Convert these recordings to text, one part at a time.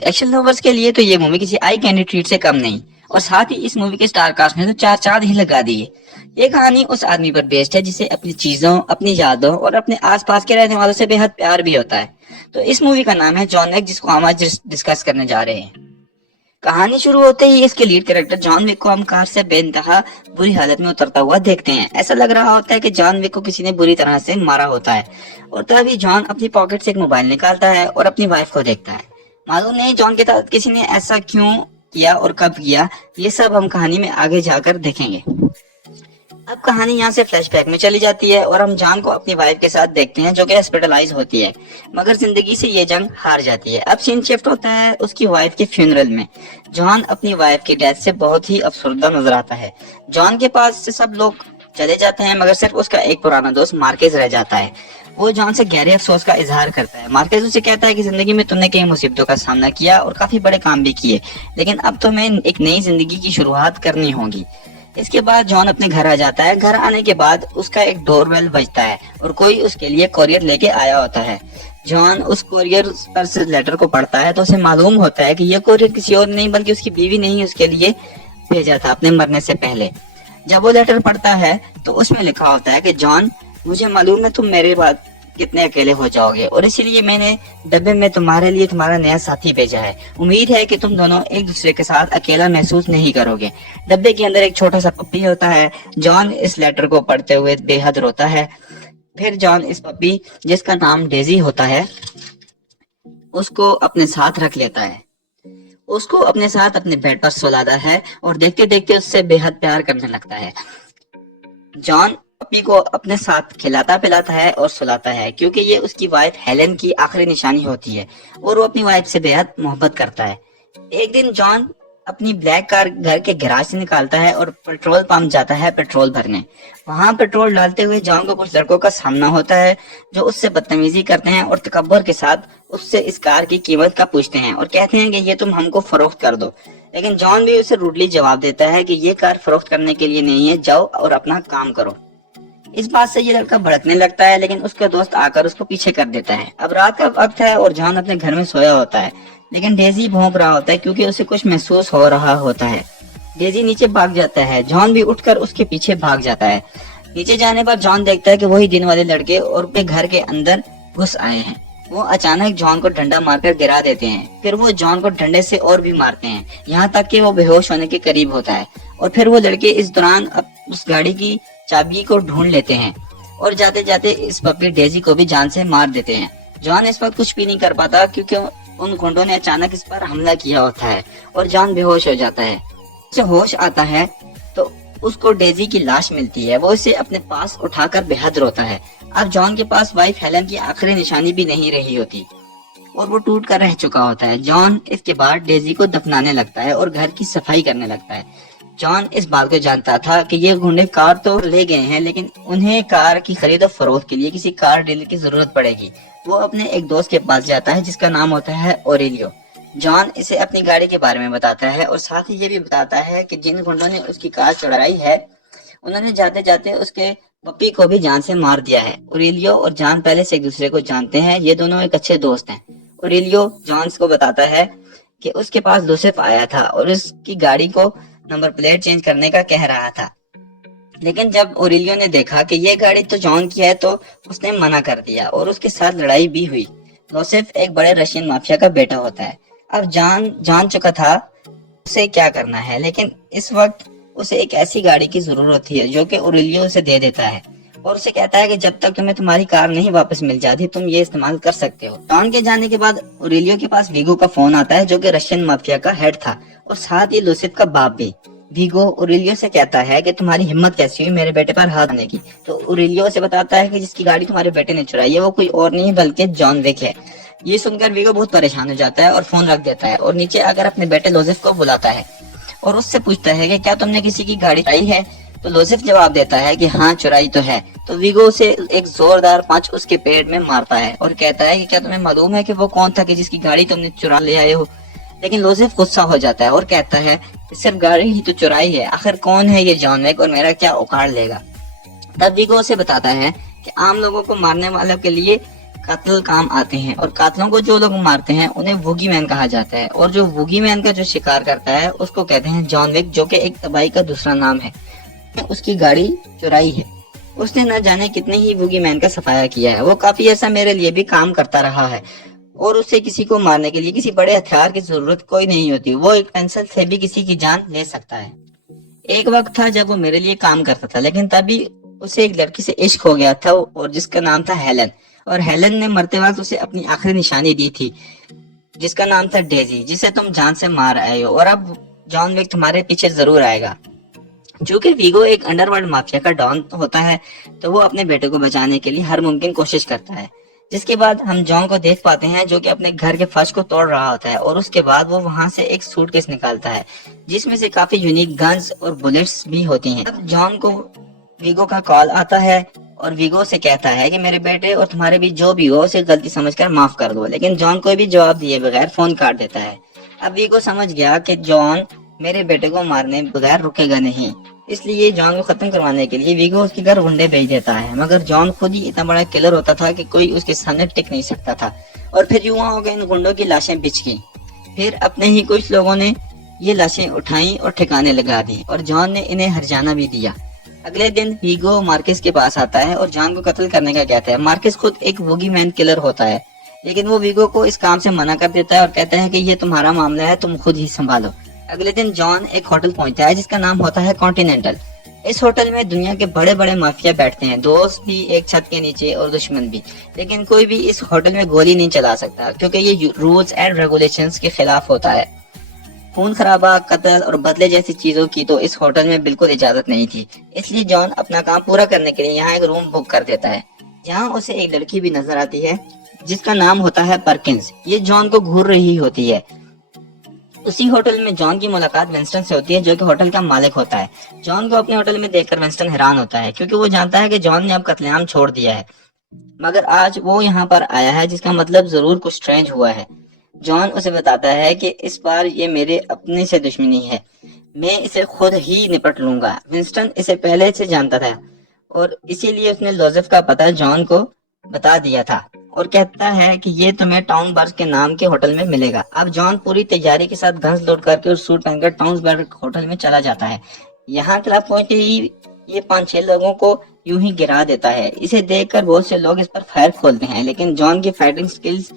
Action lovers के लिए तो ये मूवी किसी आई कैंडी ट्रीट से कम नहीं। और साथ ही इस मूवी के स्टार कास्ट ने तो चार चांद ही लगा दिए। ये कहानी उस आदमी पर बेस्ड है जिसे अपनी चीजों, अपनी यादों और अपने आसपास के रहने वालों से बेहद प्यार भी होता है। तो इस मूवी का नाम है जॉन विक, जिसको हम आज डिस्कस करने जा रहे हैं। कहानी शुरू होते ही इसके लीड कैरेक्टर जॉन विक को हम कार से बेइंतहा बुरी हालत में उतरता हुआ देखते हैं। ऐसा लग रहा होता है कि जॉन विक को किसी ने बुरी तरह से मारा होता है। और तभी जॉन अपनी पॉकेट से एक मोबाइल निकालता है और अपनी वाइफ को देखता है। मालूम नहीं जॉन के साथ किसी ने ऐसा क्यों किया और कब किया, ये सब हम कहानी में आगे जाकर देखेंगे। अब कहानी यहाँ से फ्लैशबैक में चली जाती है और हम जॉन को अपनी वाइफ के साथ देखते हैं जो कि हॉस्पिटलाइज होती है, मगर जिंदगी से ये जंग हार जाती है। अब सीन शिफ्ट होता है उसकी वाइफ के फ्यूनरल में। जॉन अपनी वाइफ की डेथ से बहुत ही अफसरदा नजर आता है। जॉन के पास से सब लोग चले जाते हैं मगर सिर्फ उसका एक पुराना दोस्त मार्केज रह जाता है। वो जॉन से गहरे अफसोस का इजहार करता है। मार्केज उसे कहता है कि जिंदगी में तुमने कई मुसीबतों का सामना किया और काफी बड़े काम भी किए, लेकिन अब तुम्हें एक नई जिंदगी की शुरुआत करनी होगी। इसके बाद जॉन अपने घर आ जाता है। घर आने के बाद उसका एक डोरबेल बजता है और कोई उसके लिए कोरियर लेके आया होता है। जॉन उस कोरियर पर से लेटर को पढ़ता है तो उसे मालूम होता है कि यह कोरियर किसी और नहीं बल्कि उसकी बीवी ने ही उसके लिए भेजा था अपने मरने से पहले। जब वो लेटर पढ़ता है तो उसमें लिखा होता है कि जॉन, मुझे मालूम है तुम मेरे बाद कितने अकेले हो जाओगे और इसीलिए मैंने डब्बे में तुम्हारे लिए तुम्हारा नया साथी भेजा है। उम्मीद है कि तुम दोनों एक दूसरे के साथ अकेला महसूस नहीं करोगे। डब्बे के अंदर एक छोटा सा पप्पी होता है। जॉन इस लेटर को पढ़ते हुए बेहद रोता है। फिर जॉन इस पप्पी, जिसका नाम डेजी होता है, उसको अपने साथ रख लेता है। उसको अपने साथ अपने बेड पर सुलाता है और देखते देखते उससे बेहद प्यार करने लगता है। जॉन पप्पी को अपने साथ खिलाता पिलाता है और सुलाता है क्योंकि ये उसकी वाइफ हेलेन की आखिरी निशानी होती है और वो अपनी वाइफ से बेहद मोहब्बत करता है। एक दिन जॉन अपनी ब्लैक कार घर के गैराज से निकालता है और पेट्रोल पंप जाता है पेट्रोल भरने। वहां पेट्रोल डालते हुए जॉन को कुछ लड़कों का सामना होता है जो उससे बदतमीजी करते हैं और तकब्बुर के साथ उससे इस कार की कीमत का पूछते हैं और कहते हैं कि ये तुम हमको फरोख्त कर दो। लेकिन जॉन भी उसे रूडली जवाब देता है कि ये कार फरोख्त करने के लिए नहीं है, जाओ और अपना काम करो। इस बात से ये लड़का भड़कने लगता है लेकिन उसका दोस्त आकर उसको पीछे कर देता है। अब रात का वक्त है और जॉन अपने घर में सोया होता है, लेकिन डेजी भौंक रहा होता है क्योंकि उसे कुछ महसूस हो रहा होता है। डेजी नीचे भाग जाता है। जॉन भी उठकर उसके पीछे भाग जाता है। नीचे जाने पर जॉन देखता है कि वही दिन वाले लड़के और अपने घर के अंदर घुस आए हैं। वो अचानक जॉन को डंडा मारकर गिरा देते हैं। फिर वो जॉन को डंडे से और भी मारते हैं, यहाँ तक कि वो बेहोश होने के करीब होता है। और फिर वो लड़के इस दौरान उस गाड़ी की चाबी को ढूंढ लेते हैं और जाते जाते इस पप्पी डेजी को भी जान से मार देते हैं। जॉन इस वक्त कुछ भी नहीं कर पाता क्योंकि उन गुंडों ने अचानक इस पर हमला किया होता है और जॉन बेहोश हो जाता है। उसे होश आता है तो उसको डेजी की लाश मिलती है। वो इसे अपने पास उठाकर बेहद रोता है। अब जॉन के पास वाइफ हेलन की आखिरी निशानी भी नहीं रही होती और वो टूट कर रह चुका होता है। जॉन इसके बाद डेजी को दफनाने लगता है और घर की सफाई करने लगता है। जॉन इस बात को जानता था कि ये गुंडे कार तो ले गए हैं, लेकिन उन्हें कार की खरीद और फरोख्त के लिए किसी कार डीलर की जरूरत पड़ेगी। वो अपने एक दोस्त के पास जाता है जिसका नाम होता है ओरेलियो। जॉन इसे अपनी गाड़ी के बारे में बताता है और साथ ही ये भी बताता है कि जिन गुंडों ने उसकी कार चुराई है उन्होंने जाते जाते उसके पप्पी को भी जान से मार दिया है। ओरेलियो और जॉन पहले से एक दूसरे को जानते हैं। ये दोनों एक अच्छे दोस्त हैं। ओरेलियो जॉन को बताता है कि उसके पास जोसेफ आया था और उसकी गाड़ी को नंबर प्लेट चेंज करने का कह रहा था, लेकिन जब ओरेलियो ने देखा कि ये गाड़ी तो जॉन की है तो उसने मना कर दिया और उसके साथ लड़ाई भी हुई। जोसेफ एक बड़े रशियन माफिया का बेटा होता है। अब जॉन जान चुका था उसे क्या करना है, लेकिन इस वक्त उसे एक ऐसी गाड़ी की जरूरत थी जो कि ओरेलियो उसे दे देता है और उसे कहता है कि जब तक तुम्हें तुम्हारी कार नहीं वापस मिल जाती तुम ये इस्तेमाल कर सकते हो। जॉन के जाने के बाद ओरेलियो के पास वीगो का फोन आता है जो कि रशियन माफिया का हेड था और साथ ही लूसिफ का बाप भी। वीगो ओरेलियो से कहता है कि तुम्हारी हिम्मत कैसी हुई मेरे बेटे पर हाथ आने की। तो ओरेलियो से बताता है कि जिसकी गाड़ी तुम्हारे बेटे ने चुराई है वो कोई और नहीं बल्कि जॉन विक है। ये सुनकर वीगो बहुत परेशान हो जाता है और फोन रख देता है और नीचे आकर अपने बेटे लोसेफ को बुलाता है और उससे पूछता है कि क्या तुमने किसी की गाड़ी चुराई है। तो लोसेफ जवाब देता है कि हाँ चुराई तो है। तो वीगो उसे एक जोरदार पंच उसके पेट में मारता है और कहता है कि क्या तुम्हें मालूम है कि वो कौन था कि जिसकी गाड़ी तुमने चुरा ले आए हो। लेकिन लोसेफ गुस्सा हो जाता है और कहता है सिर्फ गाड़ी ही तो चुराई है, आखिर कौन है ये जॉन विक और मेरा क्या उखाड़ लेगा। तब वीगो उसे बताता है कि आम लोगों को मारने वालों के लिए कातिल काम आते हैं और कातिलों को जो लोग मारते हैं उन्हें वुगी मैन कहा जाता है। और जो वुगी मैन का जो शिकार करता है उसको कहते हैं जॉन विक, जो कि एक तबाही का दूसरा नाम है। उसकी गाड़ी चुराई है। उसने न जाने कितने ही वुगी मैन का सफाया किया है। वो काफी ऐसा मेरे लिए भी काम करता रहा है और उसे किसी को मारने के लिए किसी बड़े हथियार की जरूरत कोई नहीं होती। वो एक पेंसिल से भी किसी की जान ले सकता है। एक वक्त था जब वो मेरे लिए काम करता था, लेकिन तभी उसे एक लड़की से इश्क हो गया था और जिसका नाम था हेलन। और हेलन ने मरते वक्त उसे अपनी आखिरी निशानी दी थी जिसका नाम था डेजी, जिसे तुम जान से मार आए हो। और अब जॉन विक तुम्हारे पीछे जरूर आएगा। जो कि वीगो एक अंडरवर्ल्ड माफिया का डॉन होता है, तो वो अपने बेटे को बचाने के लिए हर मुमकिन कोशिश करता है। जिसके बाद हम जॉन को देख पाते हैं जो कि अपने घर के फर्श को तोड़ रहा होता है और उसके बाद वो वहां से एक सूटकेस निकालता है जिसमें से काफी यूनिक गन्स और बुलेट्स भी होती हैं। अब जॉन को वीगो का कॉल आता है और वीगो से कहता है कि मेरे बेटे और तुम्हारे बीच जो भी हो उसे गलती समझकर माफ कर दो, लेकिन जॉन कोई भी जवाब दिए बगैर फोन काट देता है। अब वीगो समझ गया कि जॉन मेरे बेटे को मारने बगैर रुकेगा नहीं, इसलिए जॉन को खत्म करवाने के लिए वीगो उसके घर गुंडे भेज देता है। मगर जॉन खुद ही इतना बड़ा किलर होता था कि कोई उसके सामने टिक नहीं सकता था। और फिर युवा हो गए इन गुंडों की लाशें बिछ गई। फिर अपने ही कुछ लोगों ने ये लाशें उठाई और ठिकाने लगा दी और जॉन ने इन्हें हरजाना भी दिया। अगले दिन वीगो मार्केस के पास आता है और जॉन को कत्ल करने का कहता है। मार्केस खुद एक वुगी मैन किलर होता है, लेकिन वो वीगो को इस काम से मना कर देता है और कहता है कि ये तुम्हारा मामला है, तुम खुद ही संभालो। अगले दिन जॉन एक होटल पहुंचता है जिसका नाम होता है कॉन्टिनेंटल। इस होटल में दुनिया के बड़े बड़े माफिया बैठते हैं, दोस्त भी एक छत के नीचे और दुश्मन भी, लेकिन कोई भी इस होटल में गोली नहीं चला सकता क्योंकि ये रूल्स एंड रेगुलेशंस के खिलाफ होता है। खून खराबा, कत्ल और बदले जैसी चीजों की तो इस होटल में बिल्कुल इजाजत नहीं थी। इसलिए जॉन अपना काम पूरा करने के लिए यहाँ एक रूम बुक कर देता है। यहाँ उसे एक लड़की भी नजर आती है जिसका नाम होता है परकिंस। ये जॉन को घूर रही होती है। उसी होटल में जॉन की मुलाकात विंस्टन से होती है जो कि होटल का मालिक होता है। जॉन को अपने होटल में देखकर विंस्टन हैरान होता है क्योंकि वो जानता है कि जॉन ने अब कत्लेआम छोड़ दिया है, मगर आज वो यहाँ पर आया है जिसका मतलब जरूर कुछ स्ट्रेंज हुआ है। जॉन उसे बताता है कि इस बार ये मेरे अपने से दुश्मनी है, मैं इसे खुद ही निपट लूंगा। विंस्टन इसे पहले से जानता था और इसीलिए उसने लोजेफ का पता जॉन को बता दिया था और कहता है कि ये तुम्हें टाउनबर्ग के नाम के होटल में मिलेगा। अब जॉन पूरी तैयारी के साथ गन्स लोड करके और सूट पहनकर टाउनबर्ग होटल में चला जाता है। यहाँ क्लब पहुंचते ही ये 5-6 लोगों को यूं ही गिरा देता है। इसे देखकर बहुत से लोग इस पर फायर खोलते हैं, लेकिन जॉन की फाइटिंग स्किल्स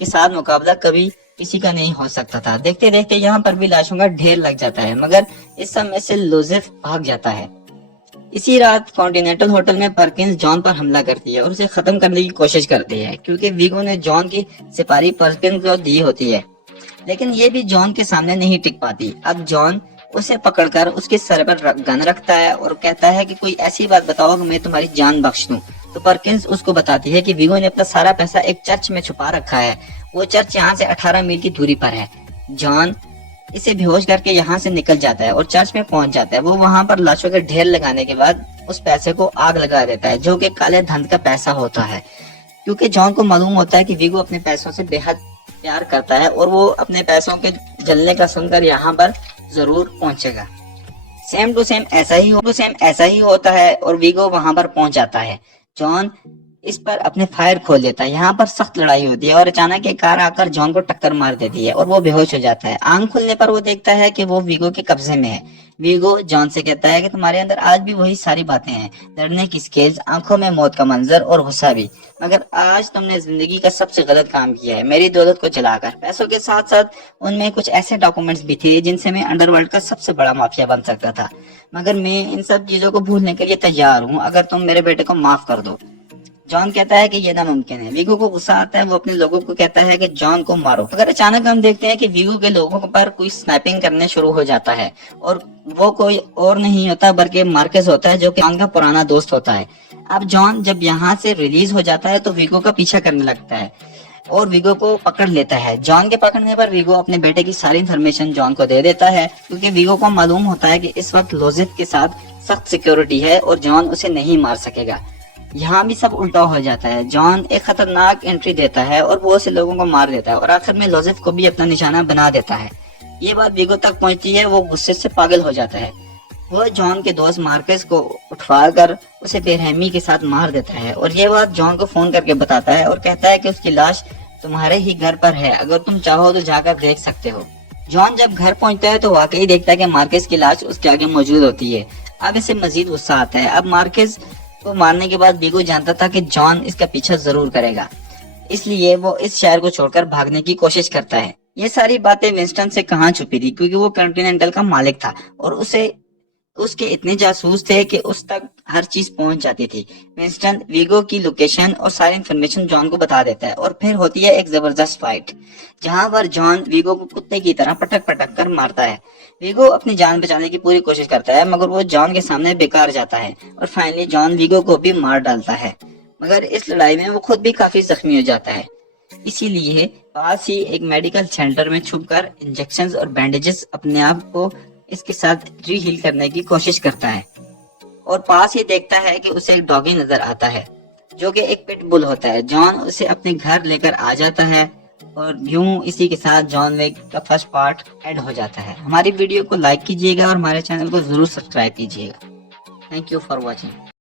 के साथ मुकाबला कभी किसी का नहीं हो सकता था। देखते देखते यहाँ पर भी लाशों का ढेर लग जाता है, मगर इस समय से लोजेफ भाग जाता है। इसी रात कॉन्टिनेंटल होटल में परकिंस जॉन पर हमला करती है और उसे खत्म करने की कोशिश करती है क्योंकि वीगो ने जॉन की सिपाही परकिंस को दी होती है, लेकिन ये भी जॉन के सामने नहीं टिक पाती। अब जॉन उसे पकड़कर उसके सर पर गन रखता है और कहता है कि कोई ऐसी बात बताओ कि मैं तुम्हारी जान बख्श दूं। तो परकिंस उसको बताती है कि वीगो ने अपना सारा पैसा एक चर्च में छुपा रखा है। वो चर्च यहाँ से 18 मील की दूरी पर है। जॉन इसे बेहोश करके यहाँ से निकल जाता है और चर्च में पहुंच जाता है। वो वहाँ पर लाशों के ढेर लगाने के बाद उस पैसे को आग लगा देता है जो कि काले धन का पैसा होता है, क्योंकि जॉन को मालूम होता है कि वीगो अपने पैसों से बेहद प्यार करता है और वो अपने पैसों के जलने का सुनकर यहाँ पर जरूर पहुंचेगा। सेम टू सेम ऐसा ही होता है और वीगो वहां पर पहुंच जाता है। जॉन इस पर अपने फायर खोल देता है। यहाँ पर सख्त लड़ाई होती है और अचानक एक कार आकर जॉन को टक्कर मार देती है और वो बेहोश हो जाता है। आंख खुलने पर वो देखता है कि वो वीगो के कब्जे में है। वीगो जॉन से कहता है कि तुम्हारे अंदर आज भी वही सारी बातें हैं, लड़ने की स्किल्स, आंखों में मौत का मंजर और गुस्सा भी, मगर आज तुमने जिंदगी का सबसे गलत काम किया है, मेरी दौलत को जलाकर। पैसों के साथ साथ उनमें कुछ ऐसे डॉक्यूमेंट्स भी थे जिनसे मैं अंडरवर्ल्ड का सबसे बड़ा माफिया बन सकता था, मगर मैं इन सब चीजों को भूलने के लिए तैयार हूँ अगर तुम मेरे बेटे को माफ कर दो। जॉन कहता है कि यह नामुमकिन है। वीगो को गुस्सा आता है, वो अपने लोगों को कहता है कि जॉन को मारो। अगर अचानक हम देखते हैं कि वीगो के लोगों पर कोई स्नैपिंग करने शुरू हो जाता है और वो कोई और नहीं होता बल्कि मार्केस होता है जो कि जॉन का पुराना दोस्त होता है। अब जॉन जब यहाँ से रिलीज हो जाता है तो वीगो का पीछा करने लगता है और वीगो को पकड़ लेता है। जॉन के पकड़ने पर वीगो अपने बेटे की सारी इन्फॉर्मेशन जॉन को दे देता है क्योंकि वीगो को मालूम होता है कि इस वक्त लोजेफ के साथ सख्त सिक्योरिटी है और जॉन उसे नहीं मार सकेगा। यहाँ भी सब उल्टा हो जाता है। जॉन एक खतरनाक एंट्री देता है और बहुत से लोगों को मार देता है और आखिर में लोजेफ को भी अपना निशाना बना देता है। ये बात वीगो तक पहुंचती है, वो गुस्से से पागल हो जाता है। वो जॉन के दोस्त मार्केस को उठवा कर उसे बेरहमी के साथ मार देता है और ये बात जॉन को फोन करके बताता है और कहता है कि उसकी लाश तुम्हारे ही घर पर है, अगर तुम चाहो तो जाकर देख सकते हो। जॉन जब घर पहुंचता है तो वाकई देखता है कि मार्केस की लाश उसके आगे मौजूद होती है। अब इसे मजीद गुस्सा आता है। अब मार्केस को मारने के बाद वीगो जानता था कि जॉन इसका पीछा जरूर करेगा, इसलिए वो इस शहर को छोड़कर भागने की कोशिश करता है। ये सारी बातें विंस्टन से कहाँ छुपी थी, क्योंकि वो कॉन्टिनेंटल का मालिक था और उसे उसके इतने जासूस थे कि उस तक हर चीज पहुंच जाती थी। विंस्टन वीगो की लोकेशन और सारी इंफॉर्मेशन जॉन को बता देता है और फिर होती है एक जबरदस्त फाइट, जहां पर जॉन वीगो को कुत्ते की तरह पटक पटक कर मारता है। वीगो अपनी जान बचाने की पूरी कोशिश करता है, मगर वो जॉन के सामने बेकार जाता है और फाइनली जॉन वीगो को भी मार डालता है, मगर इस लड़ाई में वो खुद भी काफी जख्मी हो जाता है। इसीलिए पास ही एक मेडिकल सेंटर में छुपकर इंजेक्शंस और बैंडेजेस अपने आप को इसके साथ रीहील करने की कोशिश करता है और पास ही देखता है कि उसे एक डॉगी नजर आता है जो कि एक पिट बुल होता है। जॉन उसे अपने घर लेकर आ जाता है और यूं इसी के साथ जॉन विक का फर्स्ट पार्ट एड हो जाता है। हमारी वीडियो को लाइक कीजिएगा और हमारे चैनल को जरूर सब्सक्राइब कीजिएगा। Thank you for watching.